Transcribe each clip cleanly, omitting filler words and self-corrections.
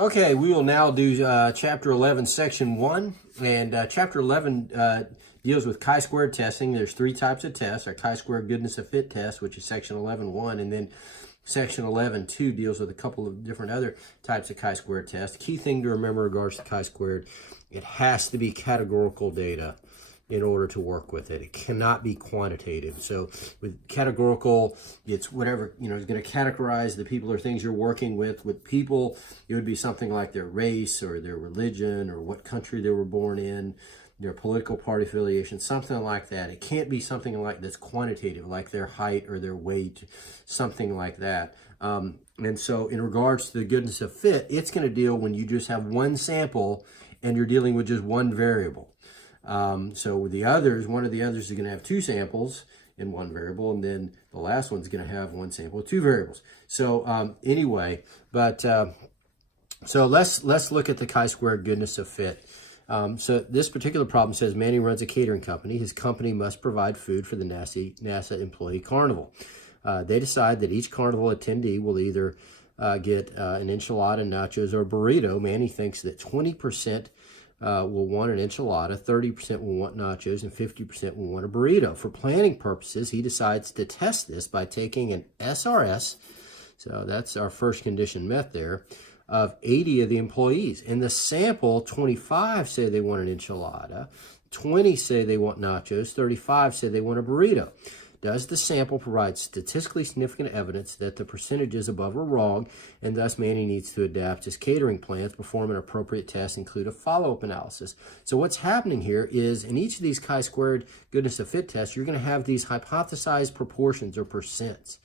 Okay, we will now do Chapter 11, Section 1. And Chapter 11 deals with chi-squared testing. There's three types of tests. Our chi-squared goodness of fit test, which is Section 11.1. And then Section 11.2 deals with a couple of different other types of chi-squared tests. The key thing to remember in regards to chi-squared, it has to be categorical data in order to work with it. It cannot be quantitative. So with categorical, it's whatever, is going to categorize the people or things you're working with. With people, it would be something like their race or their religion or what country they were born in, their political party affiliation, something like that. It can't be something like that's quantitative, like their height or their weight, something like that. And so in regards to the goodness of fit, it's going to deal when you just have one sample and you're dealing with just one variable. So with the others, one of the others is going to have two samples in one variable, and then the last one's going to have one sample with two variables. So anyway, so let's look at the chi-squared goodness of fit. So this particular problem says Manny runs a catering company. His company must provide food for the NASA employee carnival. They decide that each carnival attendee will either get an enchilada, nachos, or burrito. Manny thinks that 20% will want an enchilada, 30% will want nachos, and 50% will want a burrito. For planning purposes, he decides to test this by taking an SRS, so that's our first condition met there, of 80 of the employees. In the sample, 25 say they want an enchilada, 20 say they want nachos, 35 say they want a burrito. Does the sample provide statistically significant evidence that the percentages above are wrong, and thus Manny needs to adapt his catering plans, perform an appropriate test, include a follow-up analysis? So what's happening here is in each of these chi-squared goodness of fit tests, you're going to have these hypothesized proportions or percents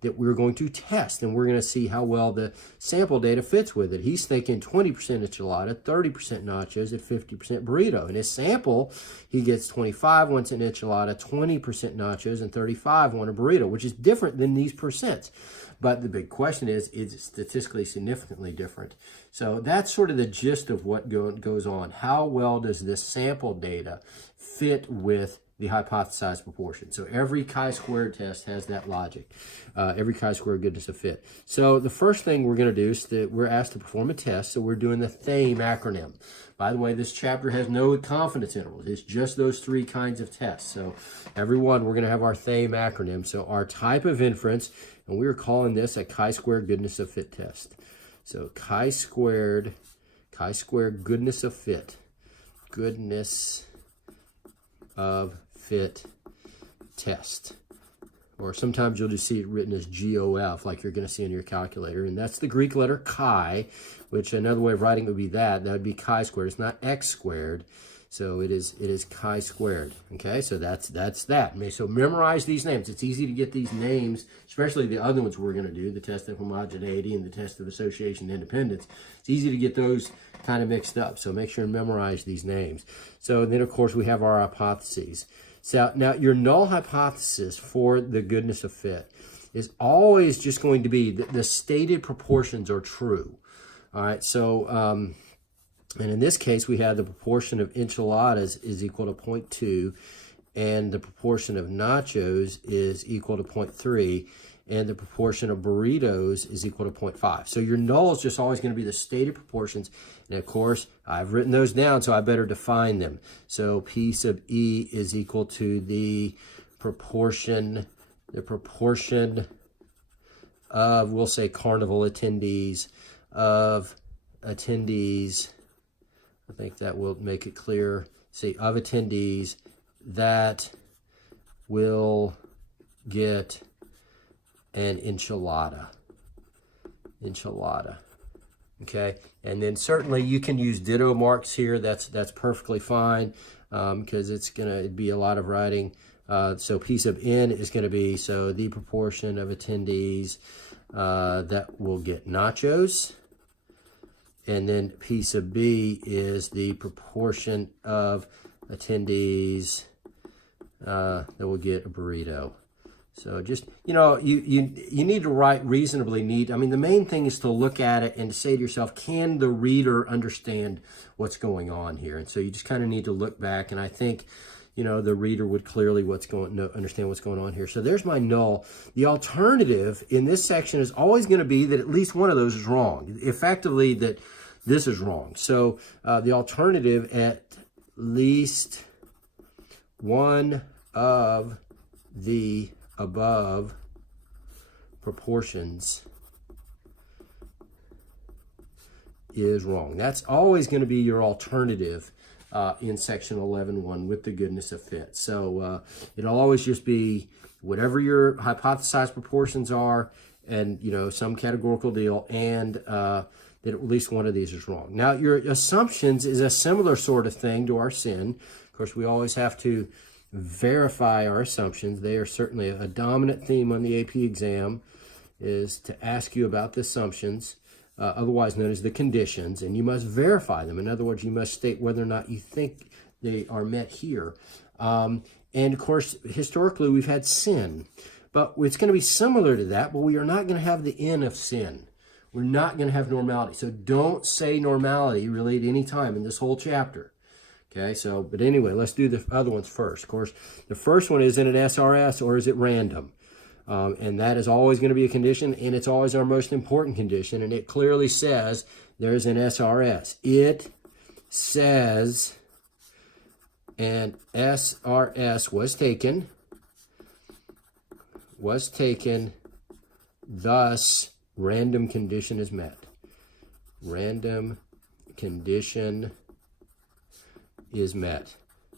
that we're going to test, and we're going to see how well the sample data fits with it. He's thinking 20% enchilada, 30% nachos, and 50% burrito. In his sample, he gets 25 wants an enchilada, 20% nachos, and 35 want a burrito, which is different than these percents. But the big question is it statistically significantly different? So that's sort of the gist of what goes on. How well does this sample data fit with the hypothesized proportion? So every chi-squared test has that logic. Every chi-squared goodness of fit. So the first thing we're going to do is that we're asked to perform a test. So we're doing the THAME acronym. By the way, this chapter has no confidence intervals. It's just those three kinds of tests. So everyone, we're going to have our THAME acronym. So our type of inference, and we are calling this a chi-squared goodness of fit test. So chi-squared goodness of fit. Goodness of fit test. Or sometimes you'll just see it written as GOF, like you're going to see in your calculator. And that's the Greek letter chi, which another way of writing it would be that. That would be chi-squared. It's not x squared. So it is chi-squared. Okay, so that's that. So memorize these names. It's easy to get these names, especially the other ones we're going to do, the test of homogeneity and the test of association and independence. It's easy to get those kind of mixed up. So make sure and memorize these names. So then, of course, we have our hypotheses. So now your null hypothesis for the goodness of fit is always just going to be that the stated proportions are true. All right, so and in this case, we have the proportion of enchiladas is equal to 0.2, and the proportion of nachos is equal to 0.3, and the proportion of burritos is equal to 0.5. So your null is just always going to be the stated proportions. And of course, I've written those down, so I better define them. So P sub E is equal to the proportion of, we'll say, carnival attendees, of attendees, I think that will make it clear, say, of attendees that will get an enchilada. Okay, and then certainly you can use ditto marks here. That's perfectly fine because it's going to be a lot of writing. So P sub N is going to be, so the proportion of attendees that will get nachos. And then P sub B is the proportion of attendees that will get a burrito. So just, you need to write reasonably neat. I mean, the main thing is to look at it and to say to yourself, can the reader understand what's going on here? And so you just kind of need to look back. And I think, the reader would clearly understand what's going on here. So there's my null. The alternative in this section is always going to be that at least one of those is wrong. Effectively, that this is wrong. So the alternative, at least one of the above proportions, is wrong. That's always going to be your alternative in section 11.1 with the goodness of fit. So it'll always just be whatever your hypothesized proportions are, and some categorical deal, and that at least one of these is wrong. Now, your assumptions is a similar sort of thing to our sin. Of course, we always have to verify our assumptions. They are certainly a dominant theme on the AP exam, is to ask you about the assumptions, otherwise known as the conditions, and you must verify them. In other words, you must state whether or not you think they are met here. And of course, historically, we've had sin, but it's going to be similar to that, but we are not going to have the N of sin. We're not going to have normality. So don't say normality really at any time in this whole chapter. Okay, so, but anyway, let's do the other ones first. Of course, the first one is in an SRS or is it random? And that is always going to be a condition, and it's always our most important condition, and it clearly says there's an SRS. It says an SRS was taken, thus random condition is met. Random condition is met.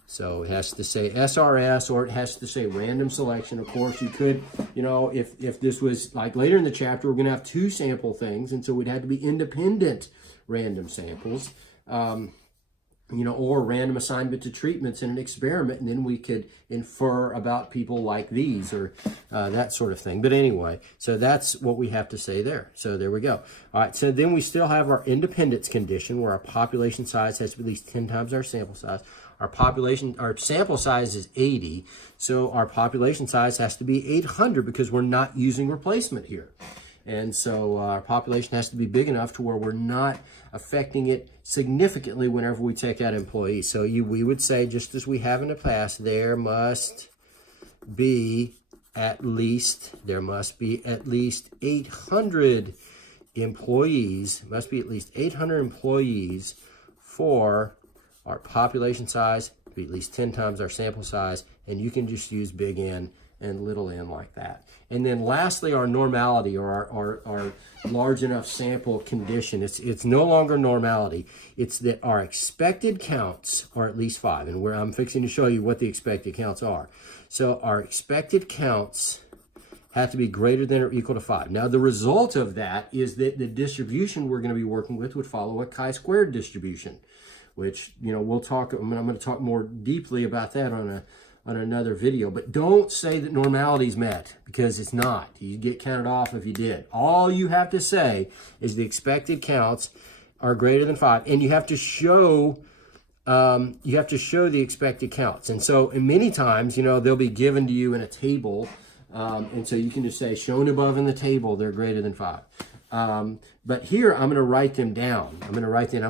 So it has to say SRS, or it has to say random selection. Of course, you could, if this was like later in the chapter, we're going to have two sample things, and so we'd have to be independent random samples, or random assignment to treatments in an experiment, and then we could infer about people like these, or that sort of thing. But anyway, so that's what we have to say there. So there we go. All right, so then we still have our independence condition, where our population size has to be at least 10 times our sample size. Our sample size is 80, so our population size has to be 800 because we're not using replacement here. And so our population has to be big enough to where we're not affecting it significantly whenever we take out employees. So we would say, just as we have in the past, there must be at least 800 employees, for our population size to be at least 10 times our sample size, and you can just use big N and little n like that. And then lastly, our normality, or our large enough sample condition. It's no longer normality. It's that our expected counts are at least 5, and I'm fixing to show you what the expected counts are. So our expected counts have to be greater than or equal to 5. Now, the result of that is that the distribution we're going to be working with would follow a chi-squared distribution, which, we'll talk. I'm going to talk more deeply about that on another video. But don't say that normality is met, because it's not. You get counted off if you did. All you have to say is the expected counts are greater than 5, and you have to show the expected counts. And so, and many times, they'll be given to you in a table, and so you can just say, shown above in the table, they're greater than 5. But here, I'm going to write them down. I'm going to write them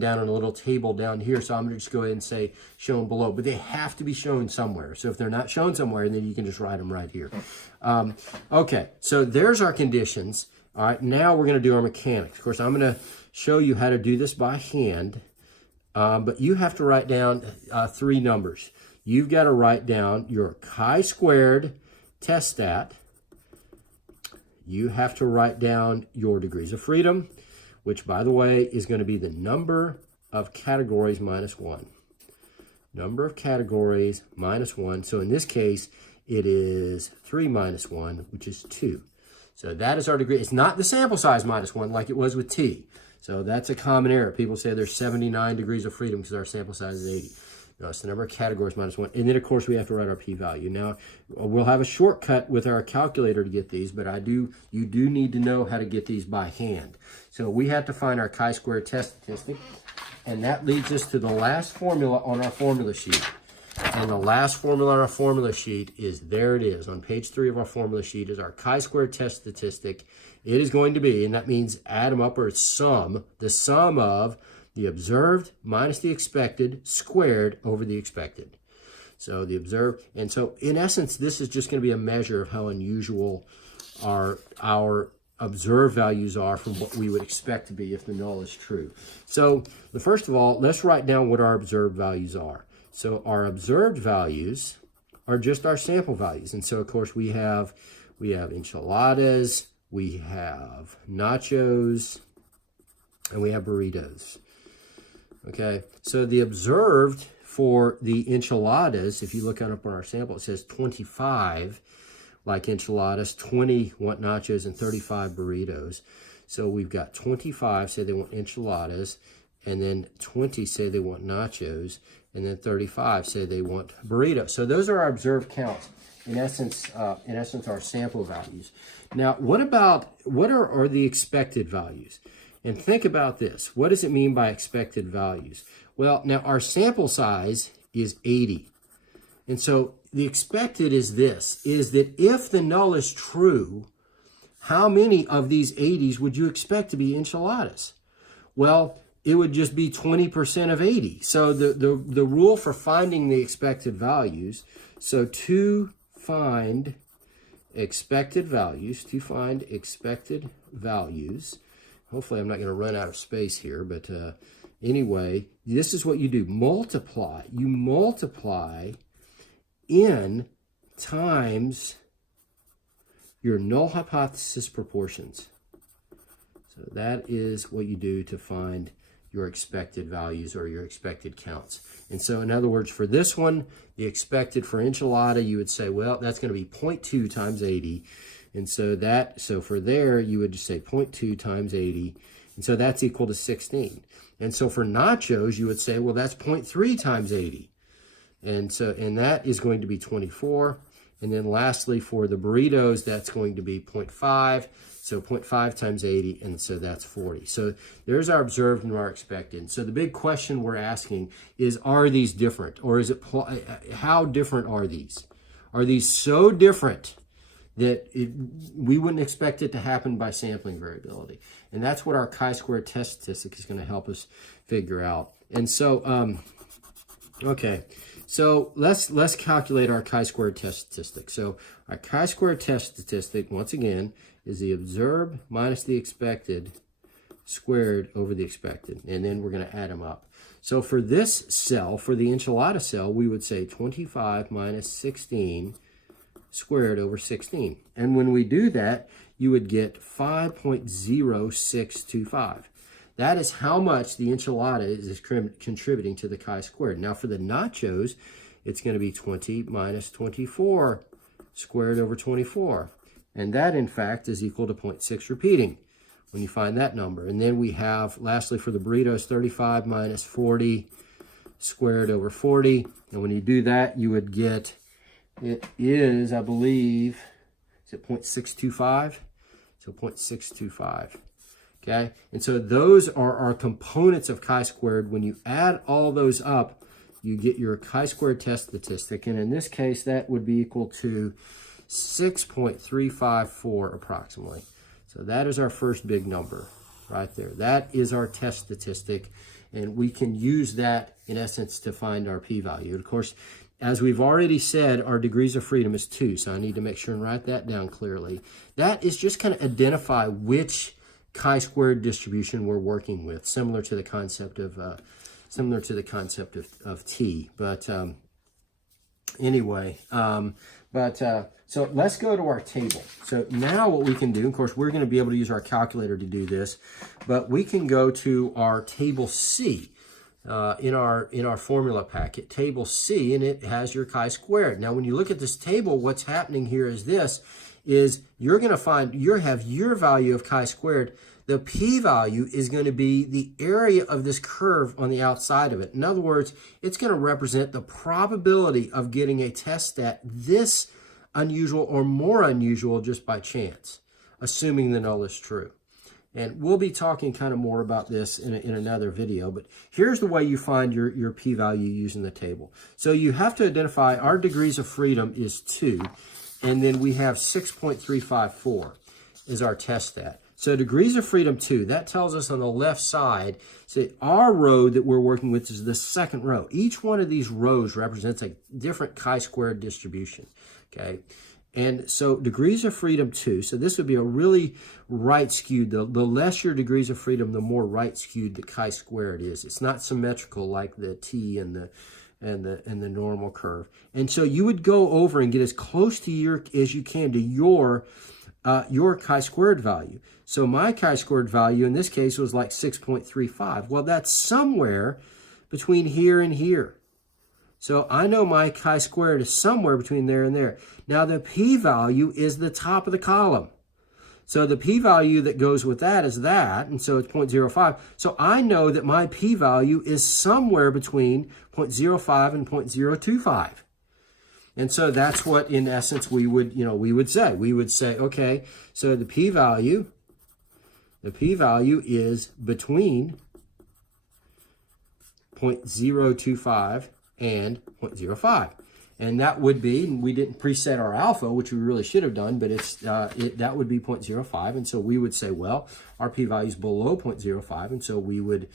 down on a little table down here. So I'm going to just go ahead and say shown below. But they have to be shown somewhere. So if they're not shown somewhere, then you can just write them right here. Okay, so there's our conditions. All right, now we're going to do our mechanics. Of course, I'm going to show you how to do this by hand. But you have to write down 3 numbers. You've got to write down your chi-squared test stat. You have to write down your degrees of freedom, which, by the way, is going to be the number of categories minus 1. Number of categories minus 1. So in this case, it is 3 minus 1, which is 2. So that is our degree. It's not the sample size minus 1 like it was with T. So that's a common error. People say there's 79 degrees of freedom because our sample size is 80. No, it's the number of categories minus 1. And then, of course, we have to write our p-value. Now, we'll have a shortcut with our calculator to get these, but you do need to know how to get these by hand. So we have to find our chi-square test statistic, and that leads us to the last formula on our formula sheet. And the last formula on our formula sheet is, there it is. On page 3 of our formula sheet is our chi-square test statistic. It is going to be, and that means add them up, or sum, the sum of the observed minus the expected squared over the expected. So the observed, and so in essence, this is just going to be a measure of how unusual our observed values are from what we would expect to be if the null is true. So first of all, let's write down what our observed values are. So our observed values are just our sample values. And so of course we have enchiladas, we have nachos, and we have burritos. Okay, so the observed for the enchiladas, if you look up on our sample, it says 25 like enchiladas, 20 want nachos, and 35 burritos. So we've got 25 say they want enchiladas, and then 20 say they want nachos, and then 35 say they want burritos. So those are our observed counts. In essence, our sample values. Now, what are the expected values? And think about this. What does it mean by expected values? Well, now our sample size is 80. And so the expected is this, is that if the null is true, how many of these 80s would you expect to be enchiladas? Well, it would just be 20% of 80. So the rule for finding the expected values, so to find expected values, hopefully I'm not going to run out of space here, but anyway, this is what you do. Multiply. You multiply n times your null hypothesis proportions. So that is what you do to find your expected values or your expected counts. And so in other words, for this one, the expected for enchilada, you would say, well, that's going to be 0.2 times 80. And so for there, you would just say 0.2 times 80. And so that's equal to 16. And so for nachos, you would say, well, that's 0.3 times 80. And that is going to be 24. And then lastly, for the burritos, that's going to be 0.5. So 0.5 times 80, and so that's 40. So there's our observed and our expected. So the big question we're asking is, are these different? Or is it, how different are these? Are these so different that we wouldn't expect it to happen by sampling variability? And that's what our chi-square test statistic is going to help us figure out. And so, okay, so let's calculate our chi-square test statistic. So our chi-square test statistic, once again, is the observed minus the expected squared over the expected. And then we're going to add them up. So for this cell, for the enchilada cell, we would say 25 minus 16 squared over 16. And when we do that, you would get 5.0625. That is how much the enchilada is contributing to the chi-squared. Now for the nachos, it's going to be 20 minus 24 squared over 24. And that, in fact, is equal to 0.6 repeating when you find that number. And then we have, lastly, for the burritos, 35 minus 40 squared over 40. And when you do that, you would get, it is, I believe, is it 0.625? So 0.625. Okay? And so those are our components of chi-squared. When you add all those up, you get your chi-squared test statistic. And in this case, that would be equal to 6.354 approximately. So that is our first big number right there. That is our test statistic, and we can use that in essence to find our p-value. Of course, as we've already said, our degrees of freedom is 2, so I need to make sure and write that down clearly. That is just kind of identify which chi-squared distribution we're working with, similar to the concept of t. But anyway, so let's go to our table. So now what we can do, of course, we're going to be able to use our calculator to do this, but we can go to our table C in our formula packet, table C, and it has your chi-squared. Now, when you look at this table, what's happening here is this, is you're going to find, have your value of chi-squared. The p-value is going to be the area of this curve on the outside of it. In other words, it's going to represent the probability of getting a test stat this unusual or more unusual just by chance, assuming the null is true. And we'll be talking kind of more about this in another video, but here's the way you find your p-value using the table. So you have to identify our degrees of freedom is 2, and then we have 6.354 is our test stat. So degrees of freedom 2, that tells us on the left side, so our row that we're working with is the second row. Each one of these rows represents a different chi-squared distribution, okay? And so degrees of freedom 2. So this would be a really right skewed. The less your degrees of freedom, the more right skewed the chi-squared is. It's not symmetrical like the t and the normal curve. And so you would go over and get as close to as you can to your chi-squared value. So my chi-squared value in this case was like 6.35. Well, that's somewhere between here and here. So I know my chi-squared is somewhere between there and there. Now the p-value is the top of the column. So the p-value that goes with that is that, and so it's 0.05. So I know that my p-value is somewhere between 0.05 and 0.025. And so that's what, in essence, we would say. We would say, okay, so the p-value is between 0.025 and 0.05. And that would be, we didn't preset our alpha, which we really should have done, but that would be 0.05. And so we would say, well, our p-value is below 0.05, and so we would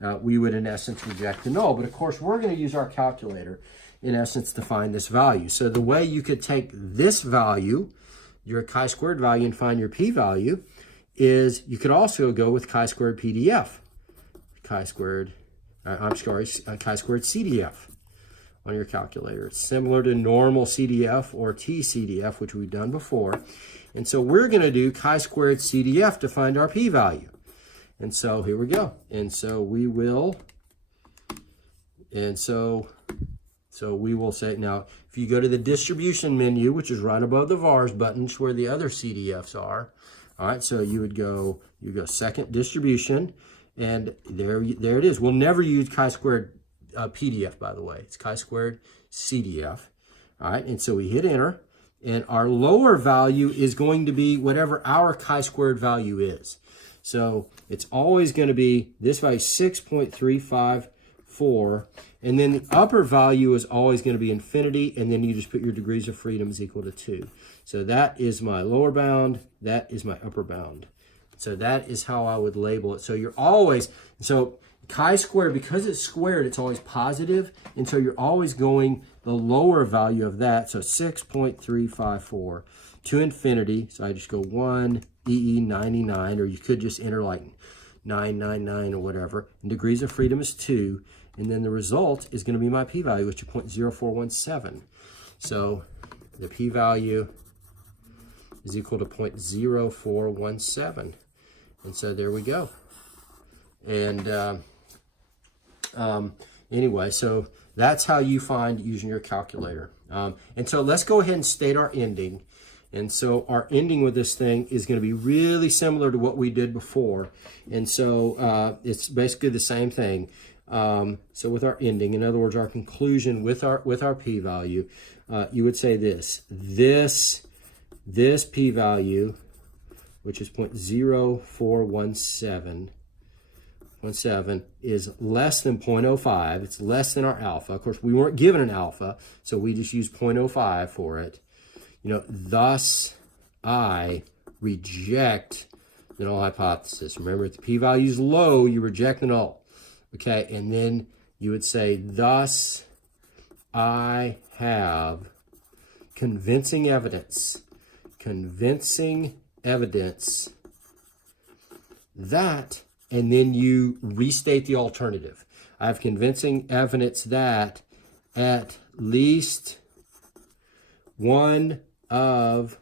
in essence reject the null. But of course, we're going to use our calculator in essence to find this value. So the way you could take this value, your chi-squared value, and find your p-value is you could also go with chi-squared PDF, chi-squared CDF on your calculator. It's similar to normal CDF or TCDF, which we've done before. And so we're going to do chi-squared CDF to find our p-value. And so here we go. And so we will, we will say, now, if you go to the distribution menu, which is right above the vars button, where the other CDFs are, all right, so you go second distribution, and there it is. We'll never use chi-squared PDF, by the way. It's chi-squared CDF. All right, and so we hit enter, and our lower value is going to be whatever our chi-squared value is. So it's always going to be this value, 6.354, and then the upper value is always going to be infinity, and then you just put your degrees of freedom is equal to 2. So that is my lower bound, that is my upper bound. So that is how I would label it. So you're always, so chi-squared, because it's squared, it's always positive, and so you're always going the lower value of that, so 6.354 to infinity. So I just go 1 EE99, or you could just enter like 999 or whatever. And degrees of freedom is 2, and then the result is going to be my p-value, which is 0.0417. So the p-value is equal to 0.0417. And so there we go. And anyway, so that's how you find using your calculator. And so let's go ahead and state our ending. And so our ending with this thing is going to be really similar to what we did before. And so it's basically the same thing. So with our ending, in other words, our conclusion with our p-value, you would say this p-value, which is 0.0417, is less than 0.05. It's less than our alpha. Of course, we weren't given an alpha, so we just used 0.05 for it. Thus I reject the null hypothesis. Remember, if the p-value is low, you reject the null. Okay, and then you would say, thus I have convincing evidence that, and then you restate the alternative. I have convincing evidence that at least one of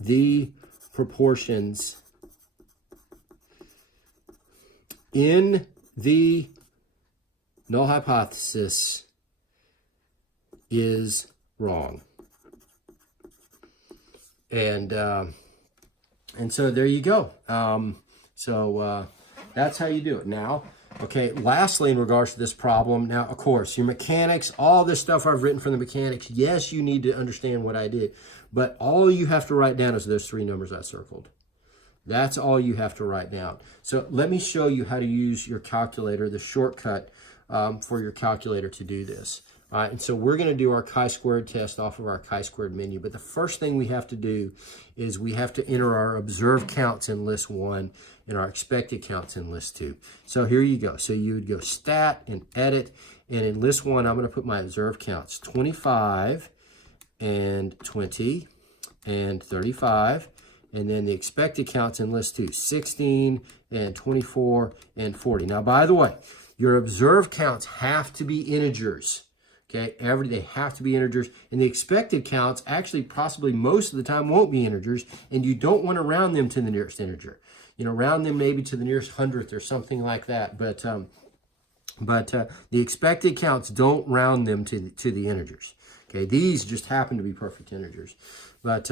the proportions in the null hypothesis is wrong. And so there you go. That's how you do it. Now, okay, lastly, in regards to this problem, now, of course, your mechanics, all this stuff I've written from the mechanics, yes, you need to understand what I did, but all you have to write down is those 3 numbers I circled. That's all you have to write down. So let me show you how to use your calculator, the shortcut for your calculator to do this. All right, and so we're going to do our chi-squared test off of our chi-squared menu. But the first thing we have to do is we have to enter our observed counts in list 1 and our expected counts in list 2. So here you go. So you would go stat and edit, And in list 1, I'm going to put my observed counts, 25 and 20 and 35. And then the expected counts in list 2, 16 and 24 and 40. Now, by the way, your observed counts have to be integers. Okay, they have to be integers. And the expected counts actually possibly most of the time won't be integers. And you don't want to round them to the nearest integer. You know, round them maybe to the nearest hundredth or something like that. But the expected counts, don't round them to the integers. Okay, these just happen to be perfect integers. But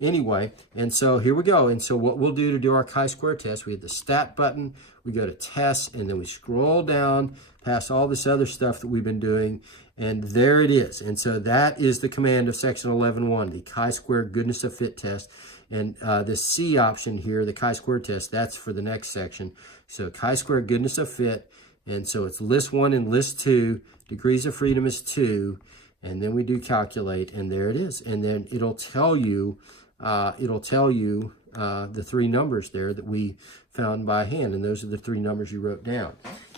anyway, and so here we go. And so what we'll do to do our chi-square test, we hit the stat button, we go to test, and then we scroll down past all this other stuff that we've been doing, and there it is. And so that is the command of section 11.1, the chi-square goodness of fit test. And this C option here, the chi-square test, that's for the next section. So chi-square goodness of fit, and so it's list 1 and list 2, degrees of freedom is 2, and then we do calculate, and there it is. And then it'll tell you the 3 numbers there that we found by hand, and those are the 3 numbers you wrote down.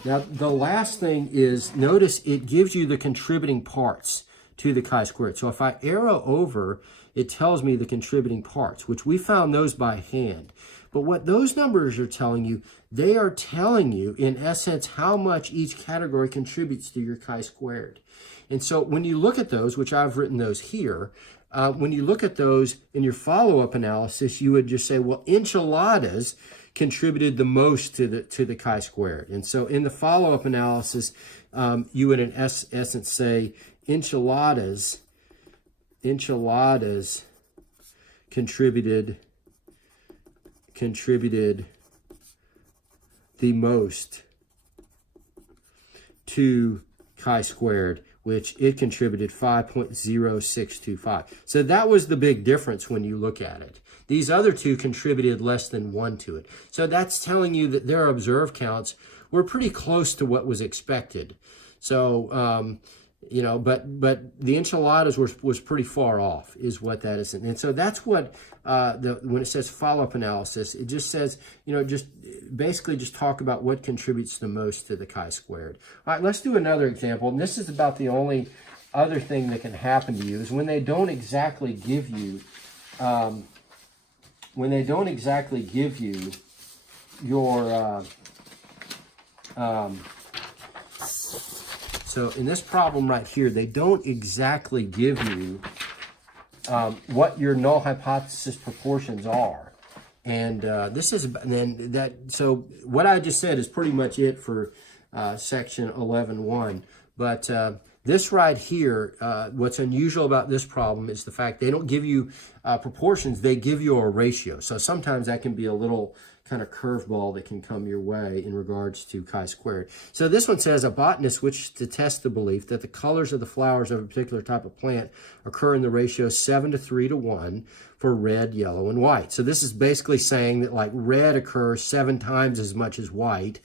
Now, the last thing is, notice it gives you the contributing parts to the chi-squared. So if I arrow over, it tells me the contributing parts, which we found those by hand. But what those numbers are telling you, they are telling you, in essence, how much each category contributes to your chi-squared. And so when you look at those, which I've written those here, when you look at those in your follow-up analysis, you would just say, well, enchiladas contributed the most to the chi-squared. And so in the follow-up analysis, you would in essence say enchiladas contributed the most to chi-squared, which it contributed 5.0625. So that was the big difference when you look at it. These other 2 contributed less than 1 to it. So that's telling you that their observed counts were pretty close to what was expected. So, you know, but the enchiladas was pretty far off, is what that is. And so that's what, when it says follow-up analysis, it just says, you know, just basically just talk about what contributes the most to the chi-squared. All right, let's do another example. And this is about the only other thing that can happen to you is when they don't exactly give you, your, so in this problem right here, they don't exactly give you what your null hypothesis proportions are. And this is, then that, so what I just said is pretty much it for section 11.1. But this right here, what's unusual about this problem is the fact they don't give you proportions, they give you a ratio. So sometimes that can be a little kind of curveball that can come your way in regards to chi-squared. So this one says a botanist wishes to test the belief that the colors of the flowers of a particular type of plant occur in the ratio 7:3:1 for red, yellow, and white. So this is basically saying that like red occurs 7 times as much as white,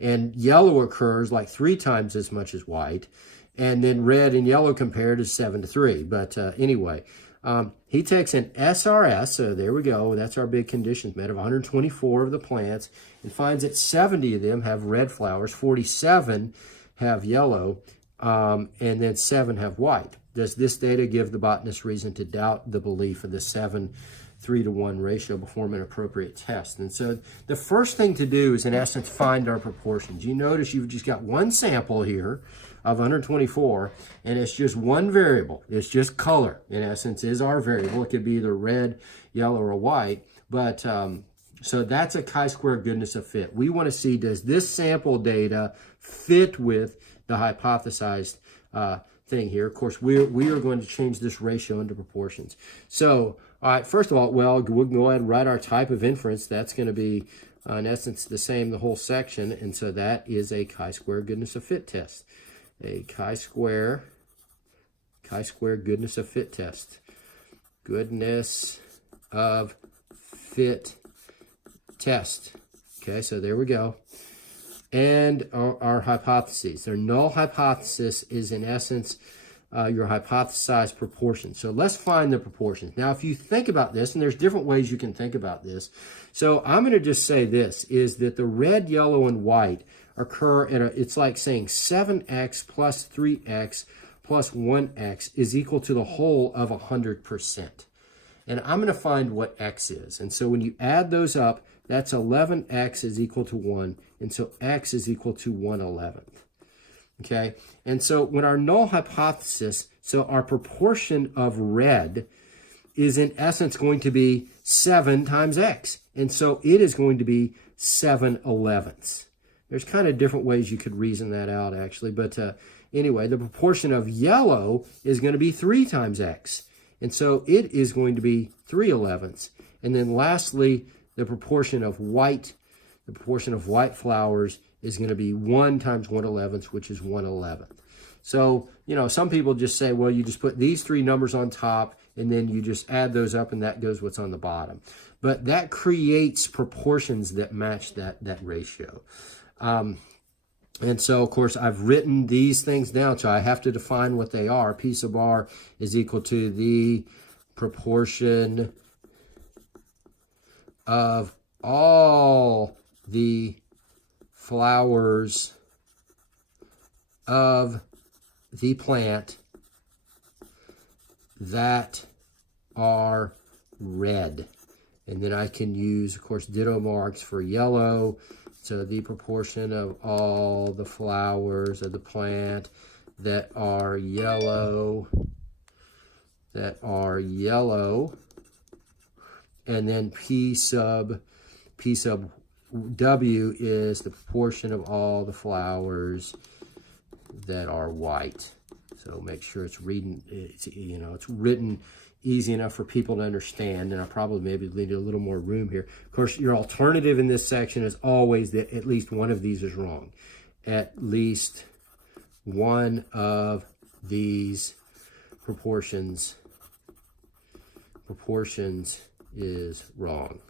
and yellow occurs like 3 times as much as white, and then red and yellow compared is 7:3. But anyway, he takes an SRS, so there we go, that's our big conditions met, of 124 of the plants, and finds that 70 of them have red flowers, 47 have yellow, and then 7 have white. Does this data give the botanist reason to doubt the belief of the 7:3:1 ratio before an appropriate test? And so the first thing to do is, in essence, find our proportions. You notice you've just got one sample here of 124, and it's just one variable. It's just color, in essence, is our variable. It could be either red, yellow, or white. But so that's a chi-square goodness of fit. We want to see, does this sample data fit with the hypothesized thing here? Of course, we are going to change this ratio into proportions. So, all right, first of all, well, we'll go ahead and write our type of inference. That's going to be, in essence, the same the whole section. And so that is a chi-square goodness of fit test. A chi-square goodness of fit test. Goodness of fit test. Okay, so there we go. And our hypotheses. Their null hypothesis is, in essence, your hypothesized proportion. So let's find the proportions. Now, if you think about this, and there's different ways you can think about this. So I'm going to just say this, is that the red, yellow, and white occur at it's like saying 7x plus 3x plus 1x is equal to the whole of 100%. And I'm going to find what x is. And so when you add those up, that's 11x is equal to 1. And so x is equal to 1/11. Okay? And so when our null hypothesis, so our proportion of red is in essence going to be 7 times x. And so it is going to be 7/11. There's kind of different ways you could reason that out, actually. But anyway, the proportion of yellow is going to be 3 times x. And so it is going to be 3/11. And then lastly, the proportion of white flowers is going to be 1 times 1/11, which is 1/11. So, you know, some people just say, well, you just put these 3 numbers on top, and then you just add those up, and that goes what's on the bottom. But that creates proportions that match that ratio. And so, of course, I've written these things down, so I have to define what they are. P sub r is equal to the proportion of all the flowers of the plant that are red. And then I can use, of course, ditto marks for yellow. So the proportion of all the flowers of the plant that are yellow, and then P sub W is the proportion of all the flowers that are white. So make sure it's written easy enough for people to understand, and I probably maybe need a little more room here. Of course, your alternative in this section is always that at least one of these is wrong. At least one of these proportions is wrong.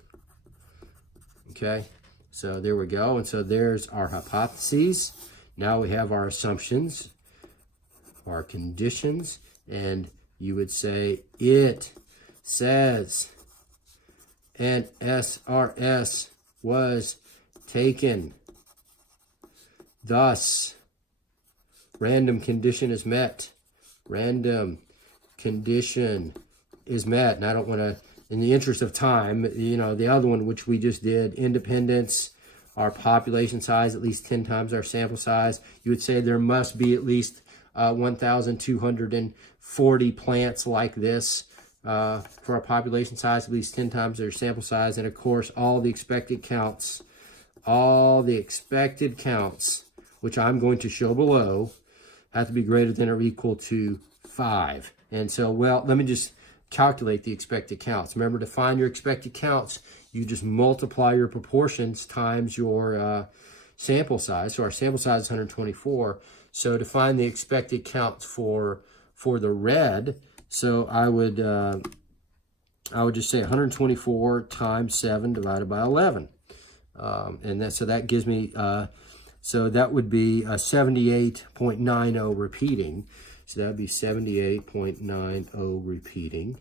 Okay, so there we go. And so there's our hypotheses. Now we have our assumptions, our conditions, and you would say it says an SRS was taken. Thus, random condition is met. Random condition is met. And I don't want to, in the interest of time, you know, the other one which we just did, independence, our population size, at least 10 times our sample size. You would say there must be at least 1,240 plants like this for our population size, at least 10 times their sample size. And of course, all the expected counts, which I'm going to show below, have to be greater than or equal to 5. And so, well, let me just calculate the expected counts. Remember, to find your expected counts, you just multiply your proportions times your sample size. So our sample size is 124. So to find the expected counts for the red, so I would just say 124 times 7 divided by 11, and that gives me so that would be 78.90 repeating. So that would be 78.90 repeating.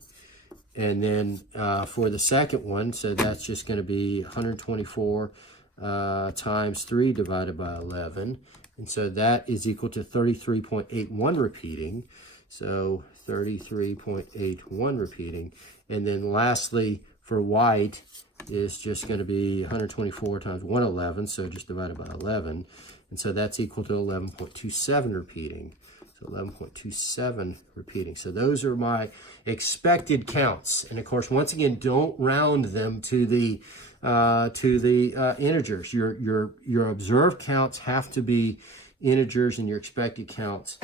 And then for the second one, so that's just going to be 124 times 3 divided by 11. And so that is equal to 33.81 repeating. So 33.81 repeating. And then lastly, for white, is just going to be 124 times 111. So just divided by 11. And so that's equal to 11.27 repeating. So 11.27 repeating. So those are my expected counts. And of course, once again, don't round them to the integers. Your observed counts have to be integers, and your expected counts,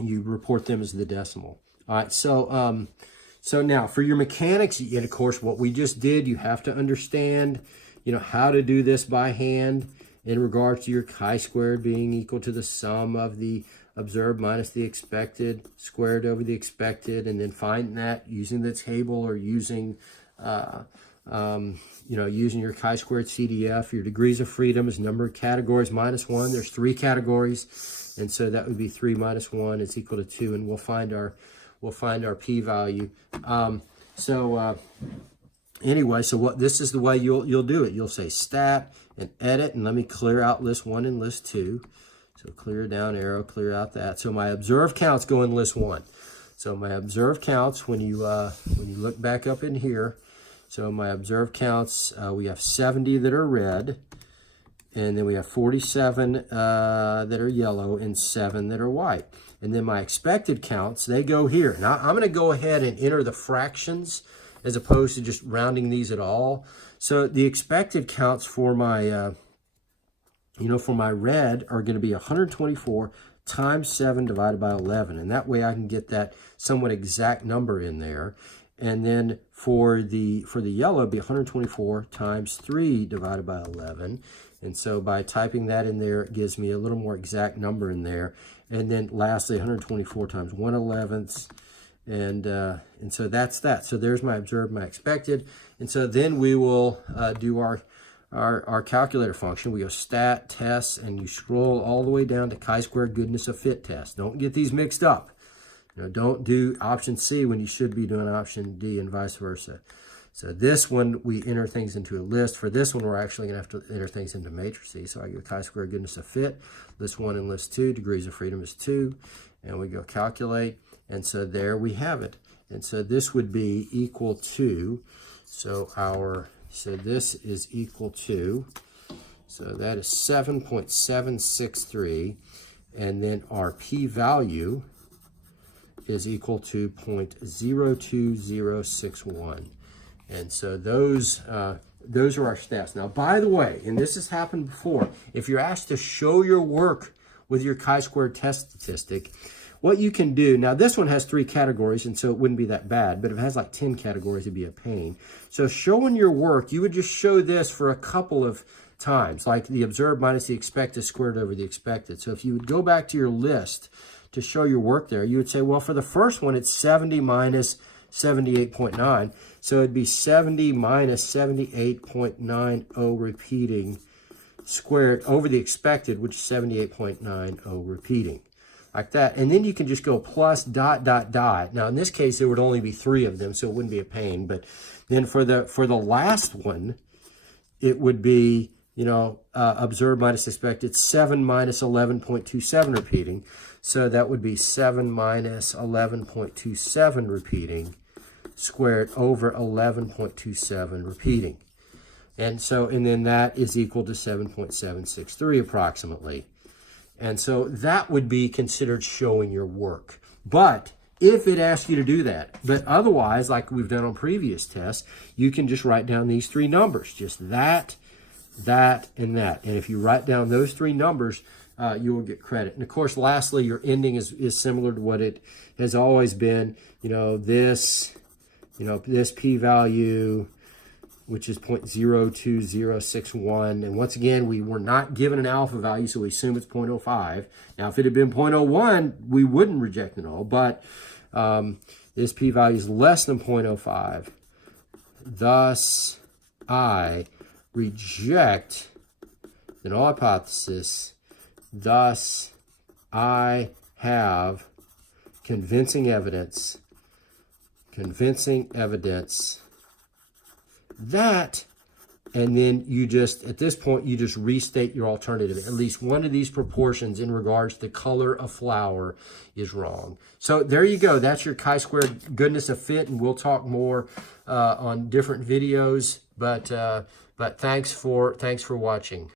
you report them as the decimal. All right. So so now for your mechanics, and of course, what we just did, you have to understand, you know, how to do this by hand in regards to your chi-squared being equal to the sum of the observed minus the expected squared over the expected, and then find that using the table or using using your chi-squared CDF. Your degrees of freedom is number of categories minus 1. There's 3 categories, and so that would be 3 minus 1 is equal to 2, and we'll find our p-value. anyway, so this is the way you'll do it. You'll say stat and edit, and let me clear out list 1 and list 2. So clear down arrow, clear out that. So my observed counts go in list 1. So my observed counts, when you look back up in here, so my observed counts, we have 70 that are red, and then we have 47 that are yellow, and 7 that are white. And then my expected counts, they go here. Now I'm going to go ahead and enter the fractions as opposed to just rounding these at all. So the expected counts for my, for my red are going to be 124 times 7 divided by 11. And that way I can get that somewhat exact number in there. And then for the yellow, it'd be 124 times 3 divided by 11. And so by typing that in there, it gives me a little more exact number in there. And then lastly, 124 times 1/11. And so that's that. So there's my observed, my expected. And so then we will do our calculator function. We go stat, tests, and you scroll all the way down to chi-square goodness of fit test. Don't get these mixed up. Don't do option C when you should be doing option D, and vice versa. So this one, we enter things into a list. For this one, we're actually going to have to enter things into matrices. So I go chi-square goodness of fit, list 1 and list 2, degrees of freedom is 2, and we go calculate. And so there we have it. And so this would be equal to, so this is equal to, so that is 7.763, and then our p-value is equal to 0.02061. And so those are our stats. Now, by the way, and this has happened before, if you're asked to show your work with your chi-square test statistic, what you can do, now this one has 3 categories, and so it wouldn't be that bad, but if it has like 10 categories, it'd be a pain. So showing your work, you would just show this for a couple of times, like the observed minus the expected squared over the expected. So if you would go back to your list to show your work there, you would say, well, for the first one, it's 70 minus 78.9. So it'd be 70 minus 78.90 repeating squared over the expected, which is 78.90 repeating. Like that. And then you can just go plus ... Now, in this case, there would only be 3 of them, so it wouldn't be a pain. But then for the last one, it would be, observed minus expected, 7 minus 11.27 repeating. So that would be 7 minus 11.27 repeating squared over 11.27 repeating. And then that is equal to 7.763 approximately. And so that would be considered showing your work. But if it asks you to do that, but otherwise, like we've done on previous tests, you can just write down these 3 numbers, just that, and that. And if you write down those 3 numbers, you will get credit. And of course, lastly, your ending is similar to what it has always been. This p-value, which is 0.02061. And once again, we were not given an alpha value, so we assume it's 0.05. Now, if it had been 0.01, we wouldn't reject it all, but this p-value is less than 0.05. Thus, I reject the null hypothesis. Thus, I have convincing evidence that, and then you just, at this point, you just restate your alternative. At least one of these proportions in regards to the color of flour is wrong. So there you go. That's your chi-square goodness of fit, and we'll talk more on different videos. But thanks for watching.